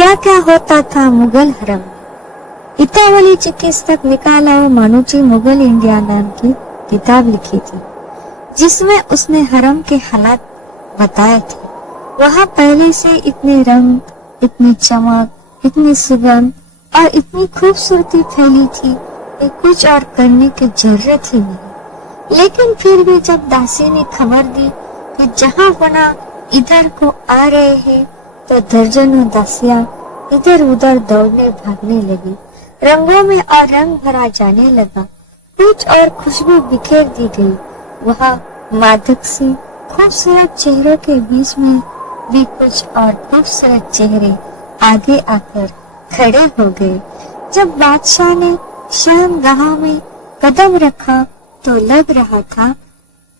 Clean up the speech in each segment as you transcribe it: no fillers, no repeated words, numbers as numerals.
क्या क्या होता था मुगल हरम में। इतावली चिकित्सक निकालाओ मानुची मुगल इंडिया नाम की किताब लिखी थी, जिसमें उसने हरम के हालात बताए थे। वहाँ पहले से इतने रंग, इतनी चमक, इतनी सुगंध और इतनी खूबसूरती फैली थी कि कुछ और करने की जरूरत ही नहीं। लेकिन फिर भी जब दासी ने खबर दी कि जहाँ बना इधर को आ रहे हैं, तो दर्जनों दासियां इधर उधर दौड़ने भागने लगी। रंगों में और रंग भरा जाने लगा, कुछ और खुशबू बिखेर दी गई। वहाँ मादक सी खूबसूरत चेहरों के बीच में भी कुछ और खूबसूरत चेहरे आगे आकर खड़े हो गए। जब बादशाह ने शहनगाह में कदम रखा तो लग रहा था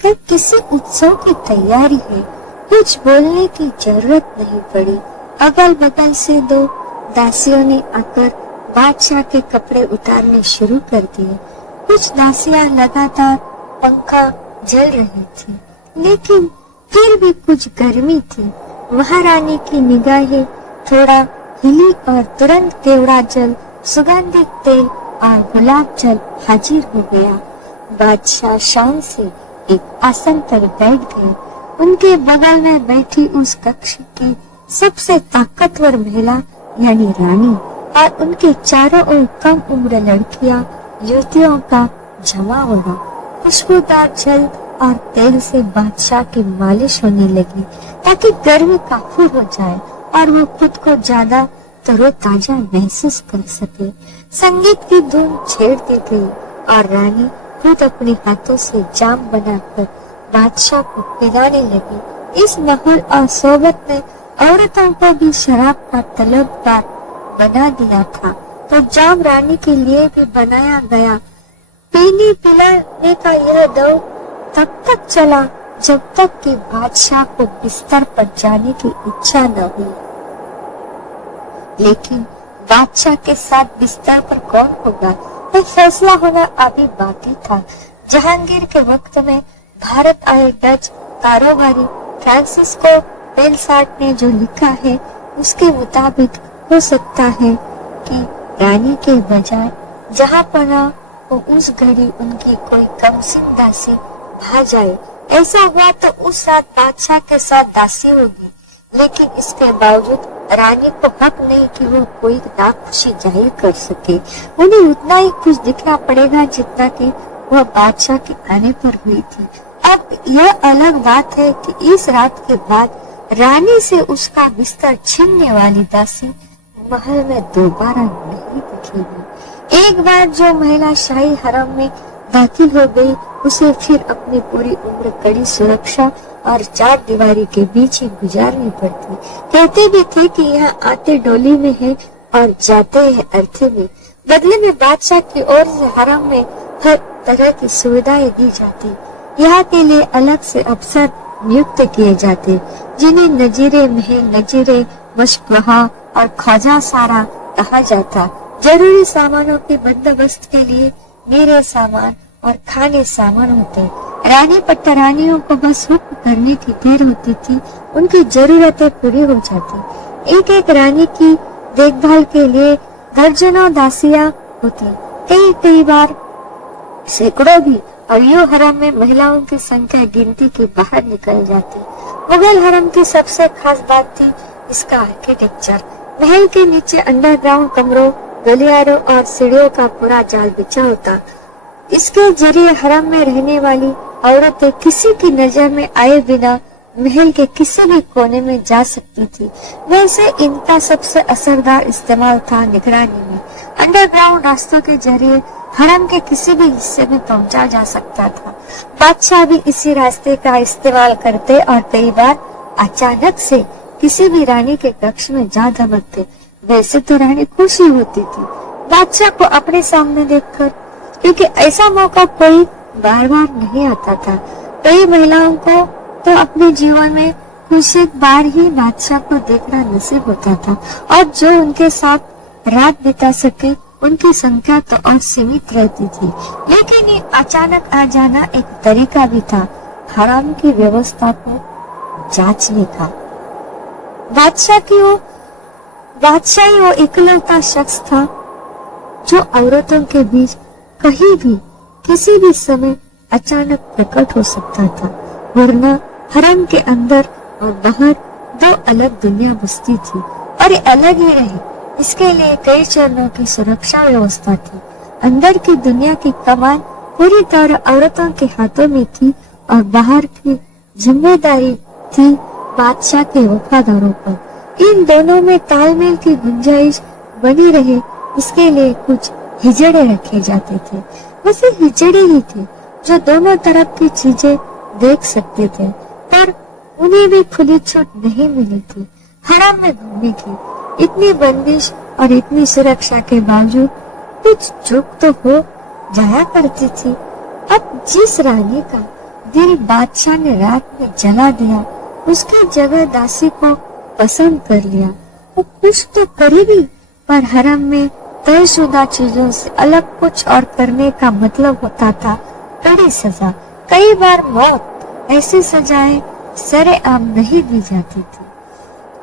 कि किसी उत्सव की तैयारी है। कुछ बोलने की जरूरत नहीं पड़ी। अगल बगल से दो दासियों ने आकर बादशाह के कपड़े उतारने शुरू कर दिए। कुछ दासियां लगातार पंखा जल रही थी, लेकिन फिर भी कुछ गर्मी थी। महारानी की निगाहें थोड़ा हिली और तुरंत केवड़ा जल, सुगंधित तेल और गुलाब जल हाजिर हो गया। बादशाह शान से एक आसन पर बैठ गए। उनके बगल में बैठी उस कक्ष की सबसे ताकतवर महिला यानी रानी और उनके चारों ओर कम उम्र लड़कियां, युवतियों का जमावड़ा। खुशबूदार जल और तेल से बादशाह की मालिश होने लगी ताकि गर्मी काफूर हो जाए और वो खुद को ज्यादा तरोताजा महसूस कर सके। संगीत की धुन छेड़ दी गई और रानी खुद अपने हाथों से जाम बनाकर बादशाह को पिलाने लगी। इस माहौल और सोबत ने औरतों को भी शराब का तलबगार बना दिया था, तो जाम रानी के लिए भी बनाया गया। पीने पिलाने का यह दौर तब तक चला जब तक कि बादशाह को बिस्तर पर जाने की इच्छा न हुई। लेकिन बादशाह के साथ बिस्तर पर कौन होगा, यह फैसला होना अभी बाकी था। जहांगीर के वक्त में भारत आए डच कारोबारी फ्रांसिस्को बेलसाट ने जो लिखा है, उसके मुताबिक हो सकता है कि रानी के बजाय जहाँ पना वो उस घड़ी उनकी कोई कमसिन दासी भा जाए। ऐसा हुआ तो उस रात बादशाह के साथ दासी होगी, लेकिन इसके बावजूद रानी को हक नहीं कि वो कोई नाखुशी जाहिर कर सके। उन्हें उतना ही खुश दिखना पड़ेगा जितना कि वह बादशाह के आने पर हुई थी। अब यह अलग बात है कि इस रात के बाद रानी से उसका बिस्तर छीनने वाली दासी महल में दोबारा नहीं दिखेगी। एक बार जो महिला शाही हरम में दाखिल हो गई, उसे फिर अपनी पूरी उम्र कड़ी सुरक्षा और चार दीवारी के बीच ही गुजारनी पड़ती। कहते भी थे कि यहाँ आते डोली में है और जाते हैं अर्थी में। बदले में बादशाह की ओर से हरम में हर तरह की सुविधाएं दी जाती। यहाँ के लिए अलग से अफसर नियुक्त किए जाते, जिन्हें नजीरे महल, नजीरे मशबहा और ख्वाजा सारा कहा जाता। जरूरी सामानों के बंदोबस्त के लिए मेरे सामान और खाने सामान होते। रानी पट्टरानियों को बस हुक्म करने की देर होती थी, उनकी जरूरतें पूरी हो जाती। एक एक रानी की देखभाल के लिए दर्जनों दासियां होती, कई बार सैकड़ों भी, और यूं हरम में महिलाओं की संख्या गिनती के बाहर निकल जाती। मुगल हरम की सबसे खास बात थी इसका आर्किटेक्चर। महल के नीचे अंडरग्राउंड कमरों, गलियारों और सीढ़ियों का पूरा जाल बिछा होता। इसके जरिए हरम में रहने वाली औरतें किसी की नजर में आए बिना महल के किसी भी कोने में जा सकती थी। वैसे इनका सबसे असरदार इस्तेमाल था निगरानी में। अंडरग्राउंड रास्तों के जरिए हरम के किसी भी हिस्से में पहुंचा जा सकता था। बादशाह भी इसी रास्ते का इस्तेमाल करते और कई बार अचानक से किसी भी रानी के कक्ष में जा धमकते। वैसे तो रानी खुशी होती थी बादशाह को अपने सामने देखकर, क्योंकि ऐसा मौका कोई बार बार नहीं आता था। कई महिलाओं को तो अपने जीवन में कुछ एक बार ही बादशाह को देखना नसीब होता था, और जो उनके साथ रात बिता सके उनकी संख्या तो और सीमित रहती थी। लेकिन ये अचानक आ जाना एक तरीका भी था हराम की व्यवस्था को जांचने का। बादशाह की वो बादशाही वो इकलौता शख्स था जो औरतों के बीच कहीं भी किसी भी समय अचानक प्रकट हो सकता था, वरना हरम के अंदर और बाहर दो अलग दुनिया बसती थी और ये अलग ही रही। इसके लिए कई चरणों की सुरक्षा व्यवस्था थी। अंदर की दुनिया की कमान पूरी तरह औरतों के हाथों में थी और बाहर की जिम्मेदारी थी बादशाह के वफादारों पर। इन दोनों में तालमेल की गुंजाइश बनी रहे, इसके लिए कुछ हिजड़े रखे जाते थे। वैसे हिजड़े ही थे जो दोनों तरफ की चीजें देख सकते थे, पर उन्हें भी खुली छूट नहीं मिली थी हरम में घूमने की। इतनी बंदिश और इतनी सुरक्षा के बावजूद कुछ चूक तो हो जाया करती थी। अब जिस रानी का दिल बादशाह ने रात में जला दिया, उसकी जगह दासी को पसंद कर लिया। वो कुछ तो करेगी, पर हरम में तयशुदा चीजों से अलग कुछ और करने का मतलब होता था कड़ी सजा, कई बार मौत। ऐसी सजाएं सरेआम नहीं दी जाती थी।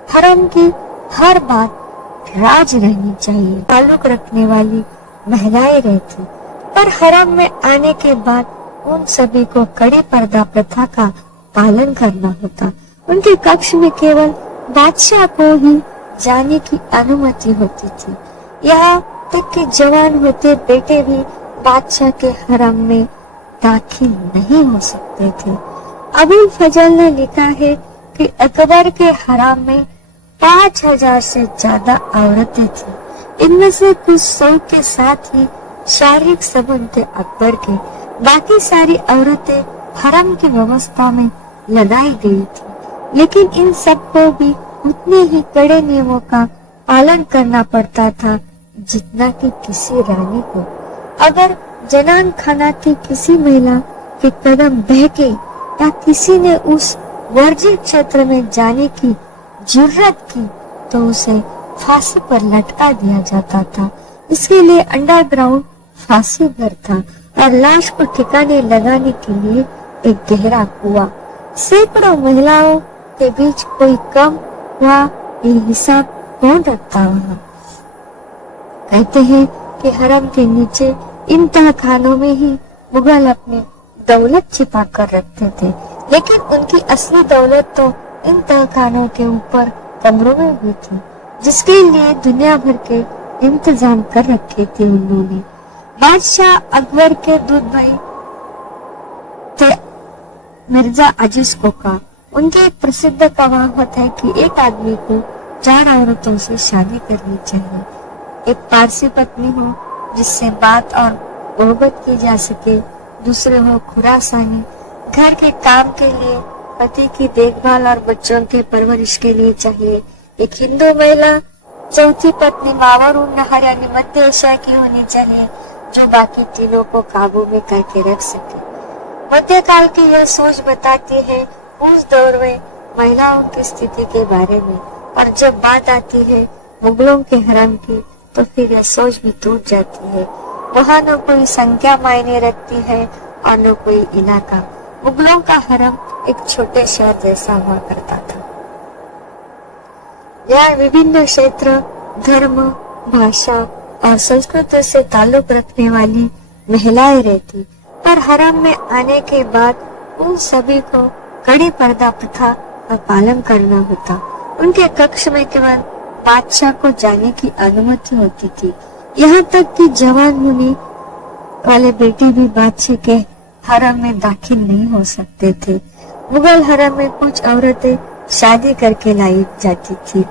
हरम की हर बात राज रहनी चाहिए, ताल्लुक रखने वाली महिलाएं रहती, पर हरम में आने के बाद उन सभी को कड़ी पर्दा प्रथा का पालन करना होता। उनके कक्ष में केवल बादशाह को ही जाने की अनुमति होती थी। यहाँ तक कि जवान होते बेटे भी बादशाह के हरम में दाखिल नहीं हो सकते थे। अबुल फजल ने लिखा है कि अकबर के हरम में 5000 से ज्यादा औरतें थी। इनमें से कुछ 100 के साथ ही शारीरिक संबंध थे अकबर के। बाकी सारी औरतें हरम की व्यवस्था में लगाई गई थी, लेकिन इन सबको भी उतने ही कड़े नियमों का पालन करना पड़ता था जितना कि किसी रानी को। अगर जनान खाना की किसी महिला के कदम बहके या किसी ने उस वर्जित क्षेत्र में जाने की जुर्रत की तो उसे फांसी पर लटका दिया जाता था। इसके लिए अंडरग्राउंड फांसी घर था और लाश को ठिकाने लगाने के लिए एक गहरा कुआं। सैकड़ों महिलाओं के बीच कोई कम हुआ, ये हिसाब कौन रखता वहाँ। कहते हैं कि हरम के नीचे इन तहखानों में ही मुगल अपनी दौलत छिपा कर रखते थे, लेकिन उनकी असली दौलत तो इन तहखानों के ऊपर कमरों में हुई थी, जिसके लिए दुनिया भर के इंतजाम कर रखे थे उन्होंने। बादशाह अकबर के दूध भाई थे मिर्जा अजीज कोका। उनके एक प्रसिद्ध कहावत है कि एक आदमी को 4 औरतों से शादी करनी चाहिए। एक पारसी पत्नी हो जिससे बात और मोहब्बत की जा सके, दूसरे हो खुरासानी, घर के काम के लिए, पति की देखभाल और बच्चों के परवरिश के लिए चाहिए। एक हिंदू महिला, चौथी पत्नी मावर उन नहर यानी मध्य एशिया की होनी चाहिए जो बाकी तीनों को काबू में करके रख सके। मध्यकाल की यह सोच बताती है उस दौर में महिलाओं की स्थिति के बारे में, और जब बात आती है मुगलों के हरम की तो फिर यह सोच भी टूट जाती है। वहाँ न कोई संख्या मायने रखती है और न कोई इलाका। मुगलों का हरम एक छोटे शहर जैसा हुआ करता था। यहाँ विभिन्न क्षेत्र, धर्म, भाषा और संस्कृति से ताल्लुक रखने वाली महिलाएं रहती, पर हरम में आने के बाद उन सभी को कड़ी पर्दा प्रथा का पालन करना होता। उनके कक्ष में केवल बादशाह को जाने की अनुमति होती थी। यहाँ तक कि जवान होने वाले बेटे भी बादशाह के हरम में दाखिल नहीं हो सकते थे। मुगल हरम में कुछ औरतें शादी करके लाई जाती थी,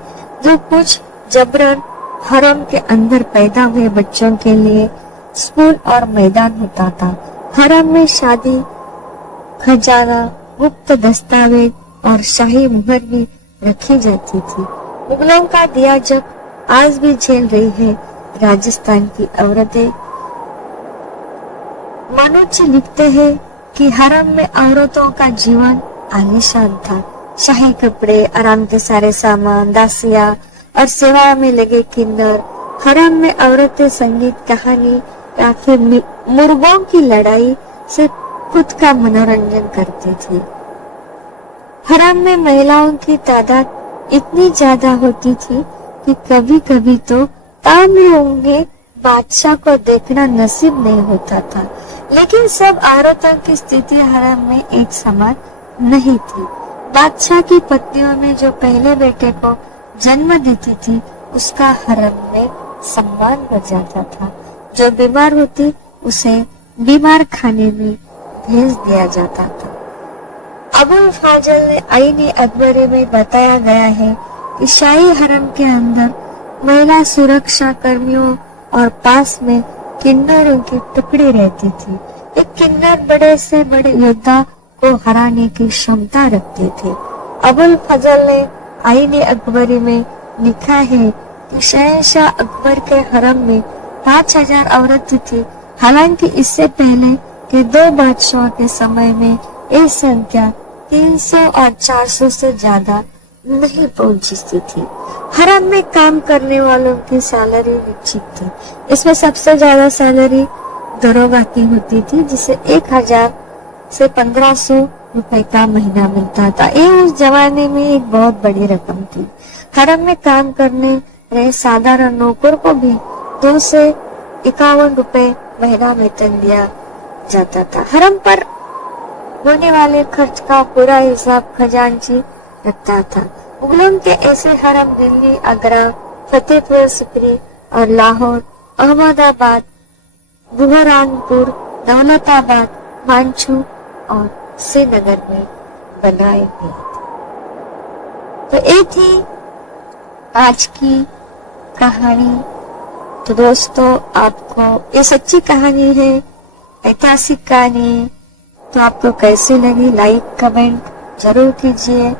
जो कुछ जबरन हरम के अंदर पैदा हुए बच्चों के लिए स्कूल और मैदान होता था। हरम में शादी, खजाना, गुप्त दस्तावेज और शाही मुहर भी रखी जाती थी। मुगलों का दिया जब आज भी झेल रही है राजस्थान की औरतें। मनोज लिखते हैं कि हरम में औरतों का जीवन आलीशान था। शाही कपड़े, आराम के सारे सामान, दासियां और सेवा में लगे किन्नर। हरम में औरतें संगीत, कहानी या फिर मुर्गों की लड़ाई से खुद का मनोरंजन करती थी। हरम में महिलाओं की तादाद इतनी ज्यादा होती थी कि कभी कभी तो तामियों में बादशाह को देखना नसीब नहीं होता था, लेकिन सब औरतों की स्थिति हरम में एक समान नहीं थी। बादशाह की पत्नियों में जो पहले बेटे को जन्म देती थी उसका हरम में सम्मान बढ़ जाता था। जो बीमार होती उसे बीमार खाने में भेज दिया जाता था। अबुल फाजल ने आईने अकबरी में बताया गया है कि शाही हरम के अंदर महिला सुरक्षा कर्मियों और पास में किन्नरों की टुकड़ी रहती थी। एक किन्नर बड़े से बड़े योद्धा को हराने की क्षमता रखते थे। अबुल फजल ने आईने अकबरी में लिखा है कि शहंशाह अकबर के हरम में 5000 औरतें थी। हालांकि इससे पहले के 2 बादशाहों के समय में ये संख्या 300 और 400 से ज्यादा नहीं पहुंची थी। हरम में काम करने वालों की सैलरी निश्चित थी। इसमें सबसे ज्यादा सैलरी दरोगा की होती थी, जिसे 1000 से 1500 रुपए का महीना मिलता था। ये उस जमाने में एक बहुत बड़ी रकम थी। हरम में काम करने रहे साधारण नौकर को भी 2 से 51 रुपए महीना वेतन दिया जाता था। हरम पर होने वाले खर्च का पूरा हिसाब खजांची रखता था। मुगलों के ऐसे हरम दिल्ली, आगरा, फतेहपुर सिकरी और लाहौर, अहमदाबाद, बुरहानपुर, दौलताबाद, मांझू और श्रीनगर में बनाए गए थे। तो ये थी आज की कहानी। तो दोस्तों, आपको ये सच्ची कहानी है, ऐतिहासिक कहानी, तो आपको कैसी लगी लाइक कमेंट जरूर कीजिए।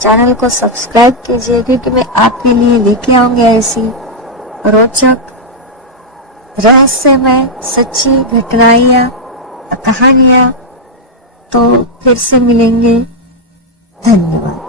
चैनल को सब्सक्राइब कीजिए, क्योंकि मैं आपके लिए लेके आऊंगी ऐसी रोचक रहस्यमय सच्ची घटनाएं कहानियां। तो फिर से मिलेंगे। धन्यवाद।